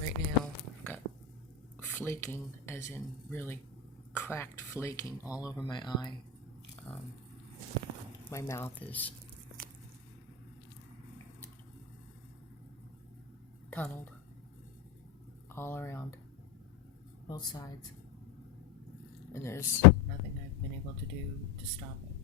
Right now, I've got flaking, as in really cracked flaking all over my eye. My mouth is tunneled all around, both sides, and there's nothing I've been able to do to stop it.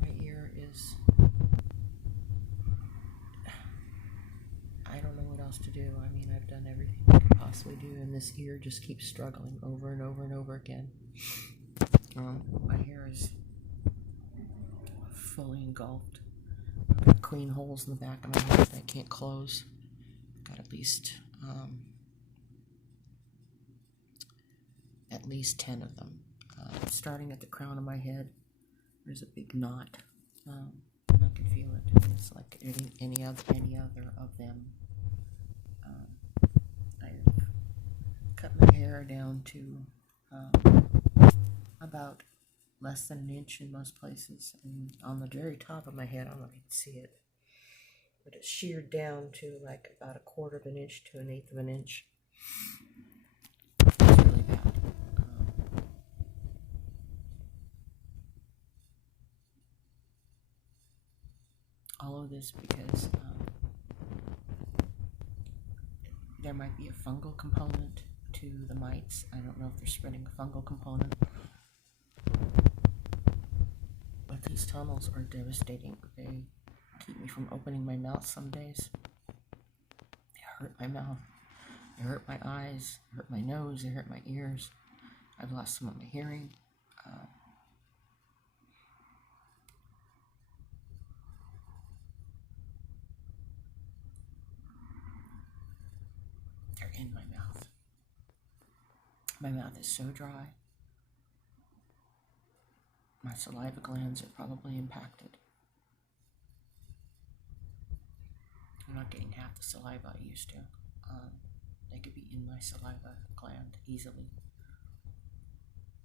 My ear is, I don't know what else to do. I mean, I've done everything I could possibly do, and this ear just keeps struggling over and over and over again. My hair is fully engulfed. I've got clean holes in the back of my head that I can't close. Got at least 10 of them. Starting at the crown of my head, there's a big knot. I can feel it. It's like any other of them. I've cut my hair down to about less than an inch in most places, and on the very top of my head, I don't know if you can see it, but it's sheared down to like about 1/4 of an inch to 1/8 of an inch. It's really bad. All of this because there might be a fungal component to the mites. I don't know if they're spreading a fungal component. But these tunnels are devastating. They keep me from opening my mouth some days. They hurt my mouth. They hurt my eyes. They hurt my nose. They hurt my ears. I've lost some of my hearing. They're in my mouth. My mouth is so dry. My saliva glands are probably impacted. I'm not getting half the saliva I used to. They could be in my saliva gland easily,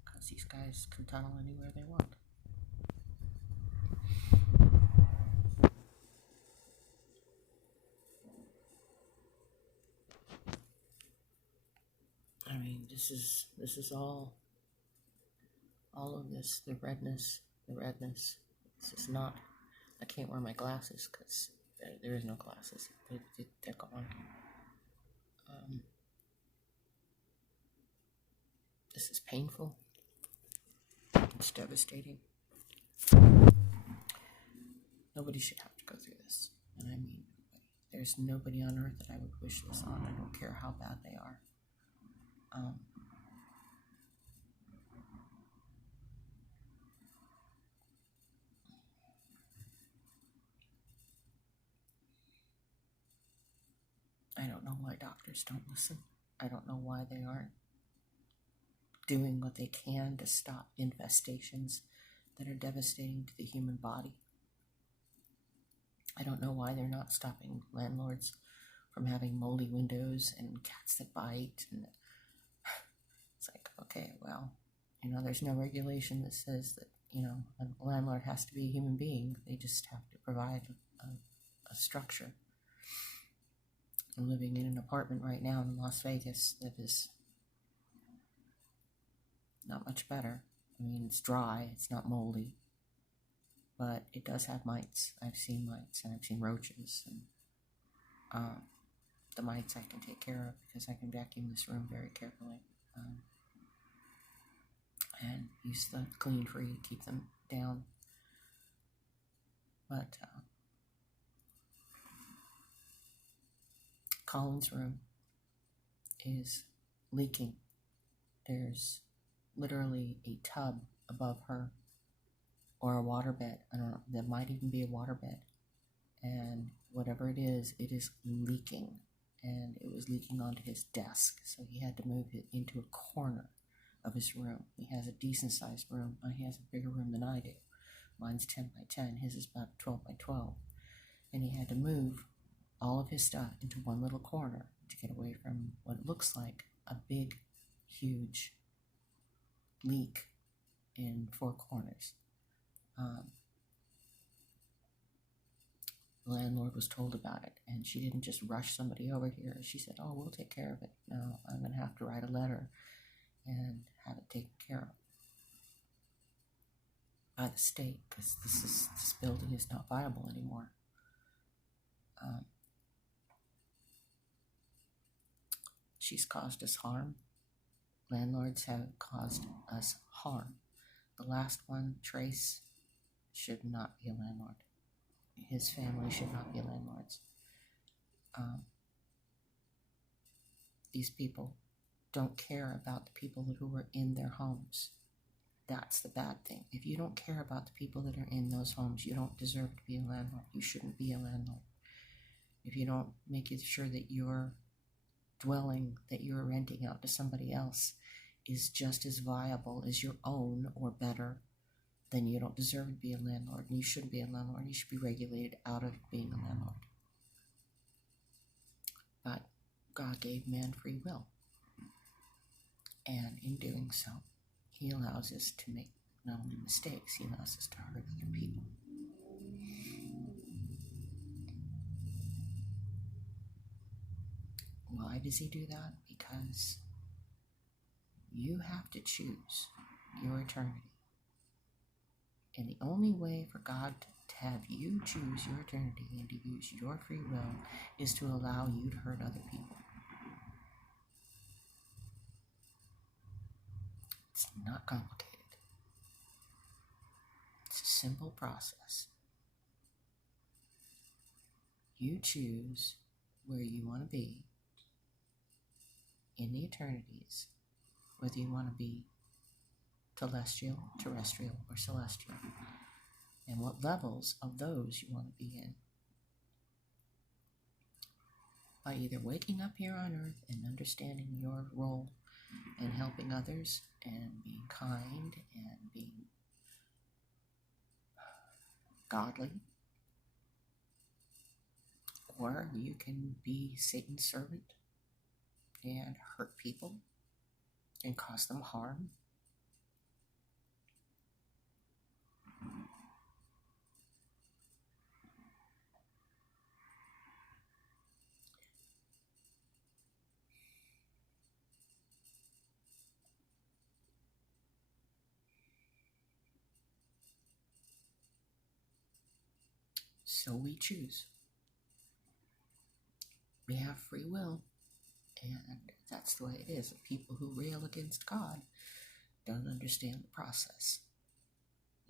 because these guys can tunnel anywhere they want. I mean, this is all of this, the redness. This is not, I can't wear my glasses because there is no glasses. They're gone. This is painful. It's devastating. Nobody should have to go through this. And I mean, there's nobody on earth that I would wish this on. I don't care how bad they are. I don't know why doctors don't listen. I don't know why they aren't doing what they can to stop infestations that are devastating to the human body. I don't know why they're not stopping landlords from having moldy windows and cats that bite. And it's like, okay, well, there's no regulation that says that, a landlord has to be a human being. They just have to provide a structure. I'm living in an apartment right now in Las Vegas that is not much better. I mean, it's dry, it's not moldy, but it does have mites. I've seen mites, and I've seen roaches, and the mites I can take care of because I can vacuum this room very carefully, and use the clean free to keep them down. But Colin's room is leaking. There's literally a tub above her, or a waterbed. I don't know, there might even be a waterbed. And whatever it is leaking. And it was leaking onto his desk, so he had to move it into a corner of his room. He has a decent sized room. He has a bigger room than I do. Mine's 10 by 10, his is about 12 by 12. And he had to move all of his stuff into one little corner to get away from what looks like a big, huge leak in 4 corners. The landlord was told about it, and she didn't just rush somebody over here. She said, "Oh, we'll take care of it." No, I'm going to have to write a letter and have it taken care of by the state, because this building is not viable anymore. She's caused us harm. Landlords have caused us harm. The last one, Trace, should not be a landlord. His family should not be landlords. These people don't care about the people who are in their homes. That's the bad thing. If you don't care about the people that are in those homes, you don't deserve to be a landlord. You shouldn't be a landlord. If you don't make sure that your dwelling that you're renting out to somebody else is just as viable as your own or better, then you don't deserve to be a landlord, and you shouldn't be a landlord. You should be regulated out of being a landlord. But God gave man free will, and in doing so, he allows us to make not only mistakes, he allows us to hurt other people. Why does he do that? Because you have to choose your eternity. And the only way for God to have you choose your eternity and to use your free will is to allow you to hurt other people. It's not complicated. It's a simple process. You choose where you want to be in the eternities, whether you want to be celestial, terrestrial, or celestial, and what levels of those you want to be in. By either waking up here on earth and understanding your role and helping others and being kind and being godly, or you can be Satan's servant and hurt people and cause them harm. So we choose. We have free will, and that's the way it is. People who rail against God don't understand the process.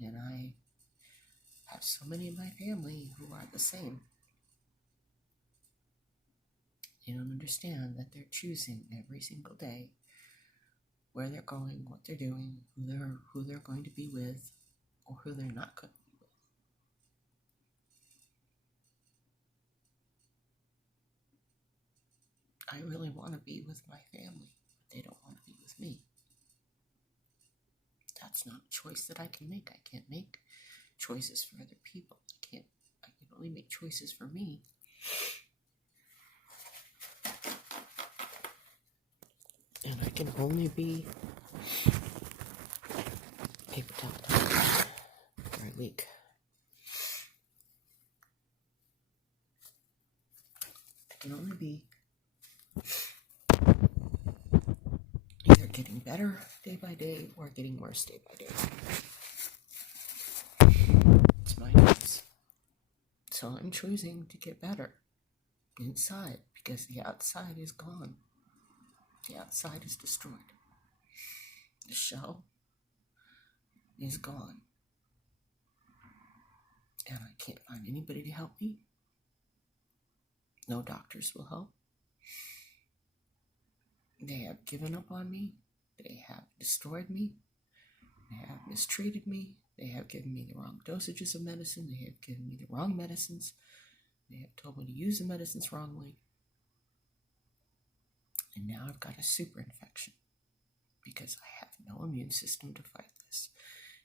And I have so many in my family who are the same. They don't understand that they're choosing every single day where they're going, what they're doing, who they're going to be with, or who they're not going to be with. I really want to be with my family, but they don't want to be with me. That's not a choice that I can make. I can't make choices for other people. I can only make choices for me. And I can only be paper towel or a leak. I can only be either getting better day by day or getting worse day by day. It's my choice. So I'm choosing to get better inside because the outside is gone. The outside is destroyed. The shell is gone. And I can't find anybody to help me. No doctors will help. They have given up on me. They have destroyed me. They have mistreated me. They have given me the wrong dosages of medicine. They have given me the wrong medicines. They have told me to use the medicines wrongly. And now I've got a super infection because I have no immune system to fight this.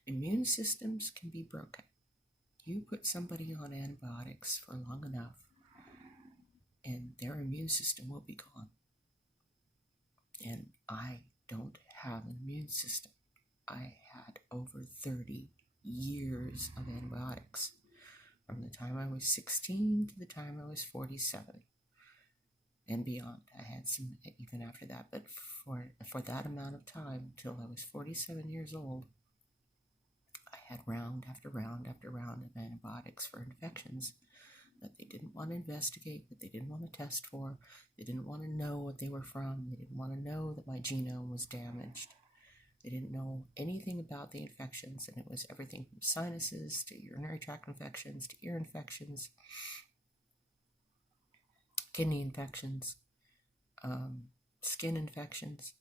Immune systems can be broken. You put somebody on antibiotics for long enough and their immune system will be gone. And I don't have an immune system. I had over 30 years of antibiotics. from the time I was 16 to the time I was 47 and beyond. I had some even after that, but for that amount of time, till I was 47 years old, I had round after round after round of antibiotics for infections that they didn't want to investigate, that they didn't want to test for. They didn't want to know what they were from. They didn't want to know that my genome was damaged. They didn't know anything about the infections, and it was everything from sinuses to urinary tract infections to ear infections, kidney infections, skin infections,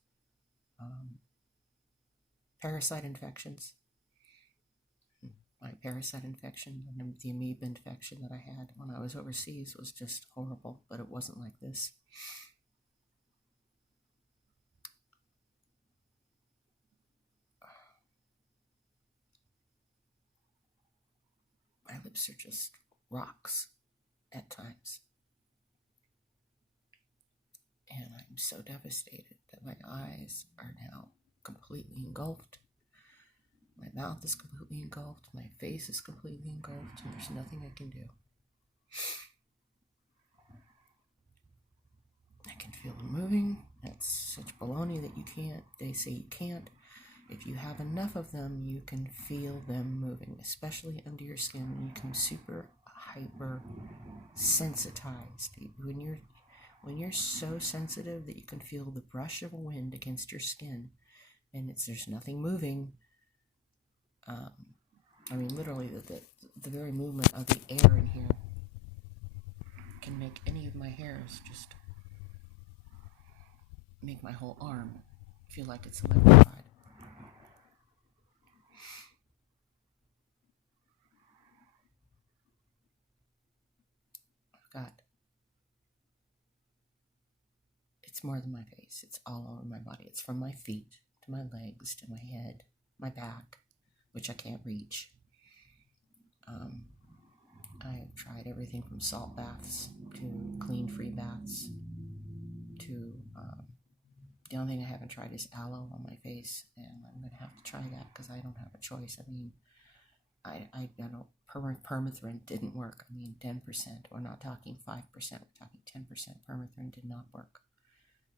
parasite infections. My parasite infection and the amoeba infection that I had when I was overseas was just horrible, but it wasn't like this. My lips are just rocks at times. And I'm so devastated that my eyes are now completely engulfed. My mouth is completely engulfed. My face is completely engulfed. And there's nothing I can do. I can feel them moving. That's such baloney that you can't. They say you can't. If you have enough of them, you can feel them moving, especially under your skin. You become super hyper sensitized. When you're so sensitive that you can feel the brush of a wind against your skin, and there's nothing moving. Literally, the very movement of the air in here can make any of my hairs just make my whole arm feel like it's electrified. It's more than my face. It's all over my body. It's from my feet to my legs to my head, my back, which I can't reach. I've tried everything from salt baths to clean-free baths to the only thing I haven't tried is aloe on my face, and I'm going to have to try that because I don't have a choice. I don't. Permethrin didn't work. 10%. We're not talking 5%. We're talking 10%. Permethrin did not work.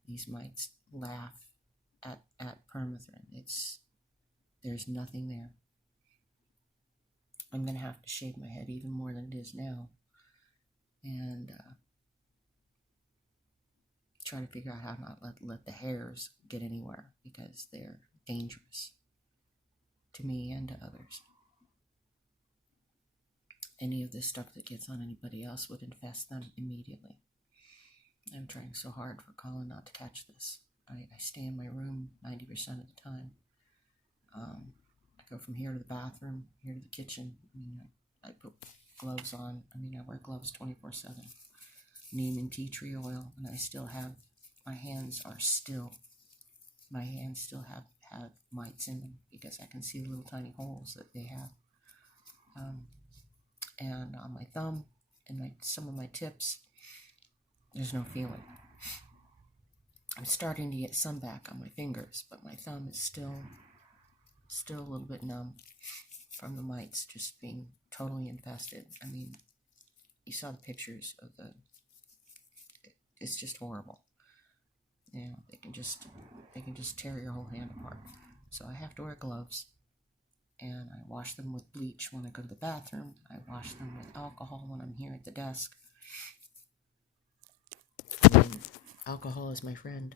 These mites laugh at permethrin. There's nothing there. I'm going to have to shave my head even more than it is now, and try to figure out how not let the hairs get anywhere, because they're dangerous to me and to others. Any of this stuff that gets on anybody else would infest them immediately. I'm trying so hard for Colin not to catch this. I stay in my room 90% of the time. I go from here to the bathroom, here to the kitchen. I put gloves on. I wear gloves 24/7. Neem and tea tree oil, and I still have, my hands still have mites in them, because I can see the little tiny holes that they have. And on my thumb and some of my tips, there's no feeling. I'm starting to get some back on my fingers, but my thumb is still a little bit numb from the mites just being totally infested. You saw the pictures of it's just horrible. They can just tear your whole hand apart. So I have to wear gloves, and I wash them with bleach when I go to the bathroom. I wash them with alcohol when I'm here at the desk. Alcohol is my friend.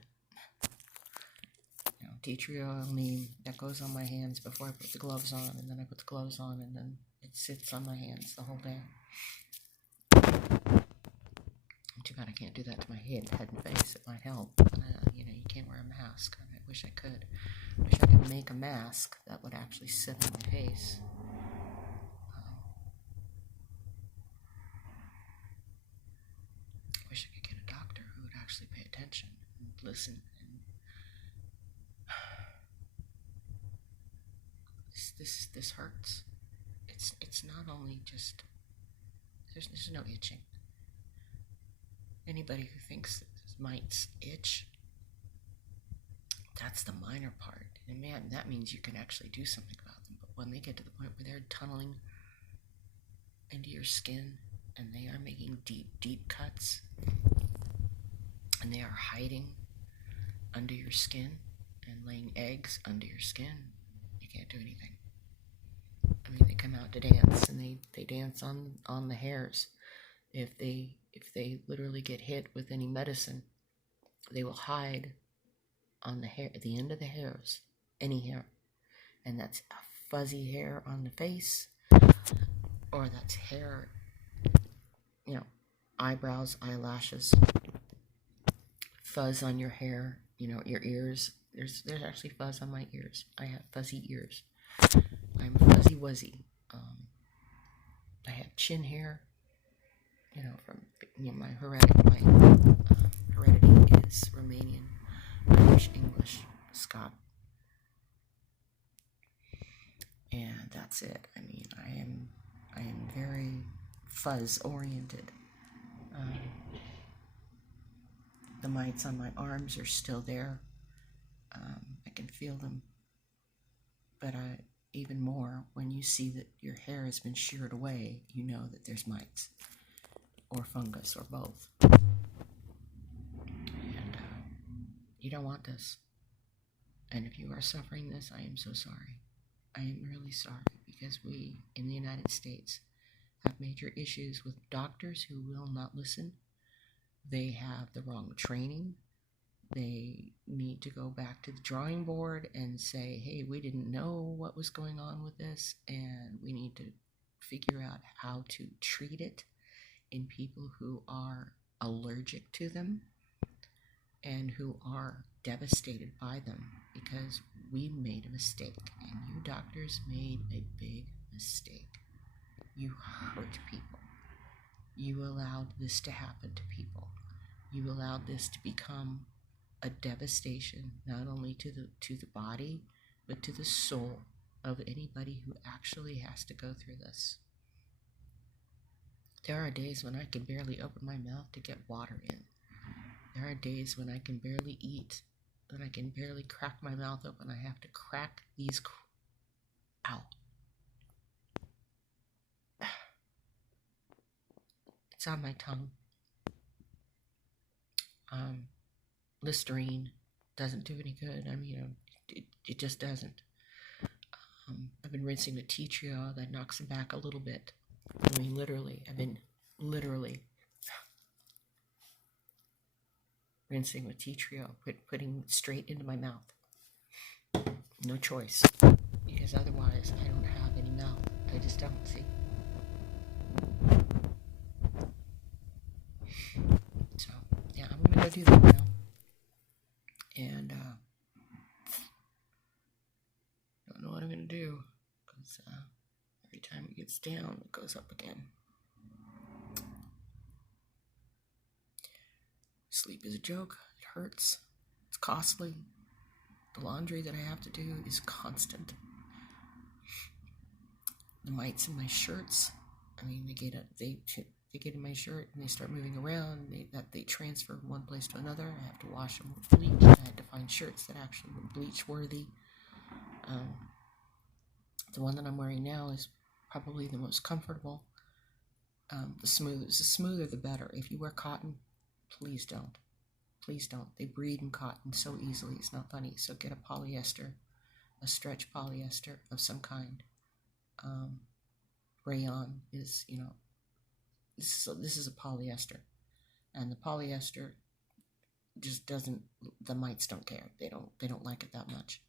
Tea tree oil, neem, that goes on my hands before I put the gloves on, and then I put the gloves on, and then it sits on my hands the whole day. Too bad I can't do that to my head and face. It might help. You can't wear a mask. I wish I could. I wish I could make a mask that would actually sit on my face. I wish I could get a doctor who would actually pay attention and listen. And this hurts. It's not only just there's no itching. Anybody who thinks that mites itch, that's the minor part. And man, that means you can actually do something about them. But when they get to the point where they're tunneling into your skin, and they are making deep, deep cuts, and they are hiding under your skin and laying eggs under your skin. You can't do anything. I mean, they come out to dance, and they dance on the hairs. If they literally get hit with any medicine, they will hide on the hair, at the end of the hairs, any hair, and that's a fuzzy hair on the face, or that's hair, eyebrows, eyelashes, fuzz on your hair, your ears. There's actually fuzz on my ears. I have fuzzy ears. I'm fuzzy wuzzy. I have chin hair. From my heredity is Romanian, Irish, English, Scot, and that's it. I mean, I am very fuzz oriented. The mites on my arms are still there. I can feel them, but even more, when you see that your hair has been sheared away, you know that there's mites or fungus or both. And you don't want this. And if you are suffering this, I am so sorry. I am really sorry, because we in the United States have major issues with doctors who will not listen. They have the wrong training. They need to go back to the drawing board and say, hey, we didn't know what was going on with this, and we need to figure out how to treat it in people who are allergic to them and who are devastated by them, because we made a mistake, and you doctors made a big mistake. You hurt people. You allowed this to happen to people. You allowed this to become a devastation, not only to the body, but to the soul of anybody who actually has to go through this. There are days when I can barely open my mouth to get water in. There are days when I can barely eat, that I can barely crack my mouth open. I have to crack these ow. It's on my tongue. Listerine doesn't do any good. I mean, it just doesn't. I've been rinsing with tea trio. That knocks them back a little bit. I mean, I've been rinsing with tea trio, putting it straight into my mouth. No choice, because otherwise I don't have any mouth. I just don't, see. So, yeah, I'm going to go do that now. And, don't know what I'm going to do, because every time it gets down, it goes up again. Sleep is a joke. It hurts. It's costly. The laundry that I have to do is constant. The mites in my shirts, I mean, they get in my shirt and they start moving around. They transfer from one place to another. I have to wash them with bleach. I had to find shirts that actually were bleach worthy. The one that I'm wearing now is probably the most comfortable. The smoother the better. If you wear cotton, please don't. Please don't. They breed in cotton so easily. It's not funny. So get a polyester, a stretch polyester of some kind. Rayon is, this is a polyester, and the polyester just doesn't. The mites don't care. They don't like it that much.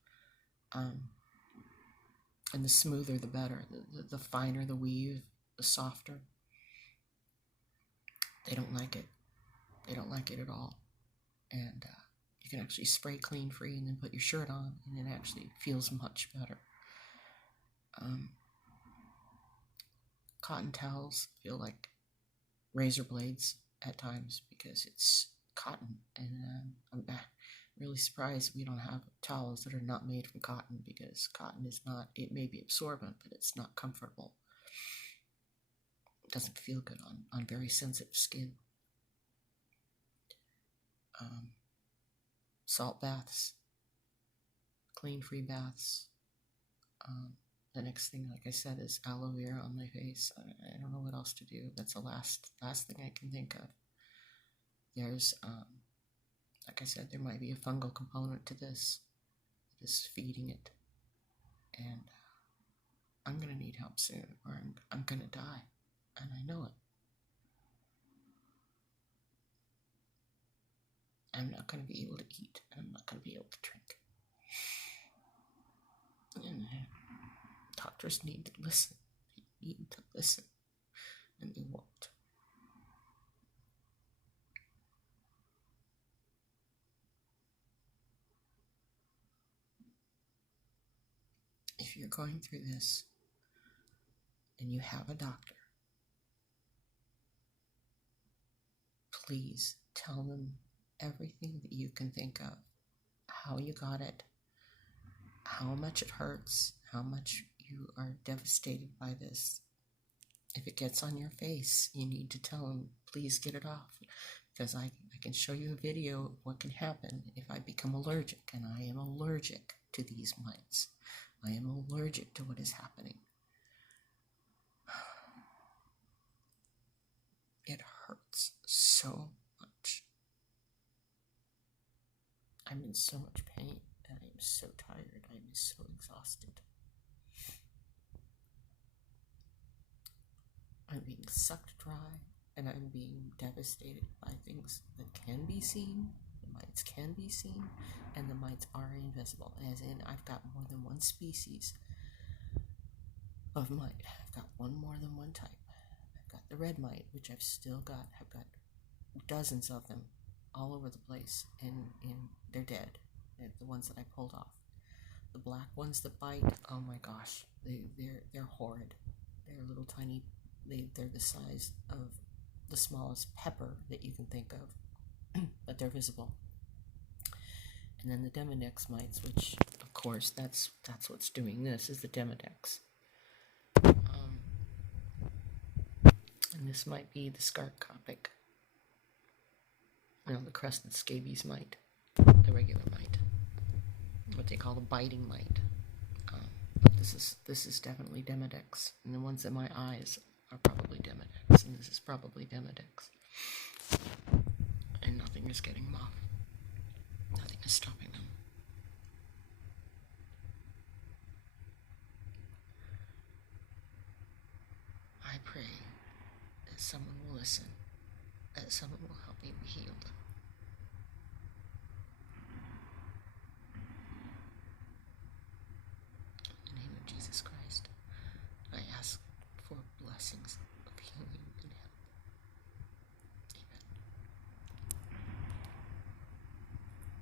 And the smoother the better. The finer the weave, the softer. They don't like it. They don't like it at all. And you can actually spray clean free and then put your shirt on, and it actually feels much better. Cotton towels feel like razor blades at times because it's cotton, and I'm really surprised we don't have towels that are not made from cotton, because cotton is not, it may be absorbent, but it's not comfortable. It doesn't feel good on very sensitive skin. Salt baths, clean free baths, The next thing, like I said, is aloe vera on my face. I don't know what else to do. That's the last thing I can think of. There's, like I said, there might be a fungal component to this. Just feeding it. And I'm going to need help soon, or I'm going to die. And I know it. I'm not going to be able to eat. And I'm not going to be able to drink. And doctors need to listen. They need to listen. And they won't. If you're going through this and you have a doctor, please tell them everything that you can think of. How you got it, how much it hurts, how much you are devastated by this. If it gets on your face, you need to tell them, please get it off. Because I can show you a video of what can happen if I become allergic, and I am allergic to these mites. I am allergic to what is happening. It hurts so much. I'm in so much pain, and I'm so tired. I'm so exhausted. I'm being sucked dry, and I'm being devastated by things that can be seen. The mites can be seen, and the mites are invisible. As in, I've got more than one species of mite. I've got more than one type. I've got the red mite, which I've still got. I've got dozens of them all over the place, and they're dead. They're the ones that I pulled off. The black ones that bite, oh my gosh, they're horrid. They're little tiny. They're the size of the smallest pepper that you can think of, but they're visible. And then the Demodex mites, which, of course, that's what's doing this, is the Demodex. And this might be the Scarcopic. No, the crescent scabies mite, the regular mite, what they call the biting mite. But this is definitely Demodex, and the ones in my eyes are probably Demodex, and this is probably Demodex. And nothing is getting them off. Nothing is stopping them. I pray that someone will listen, that someone will help me be healed.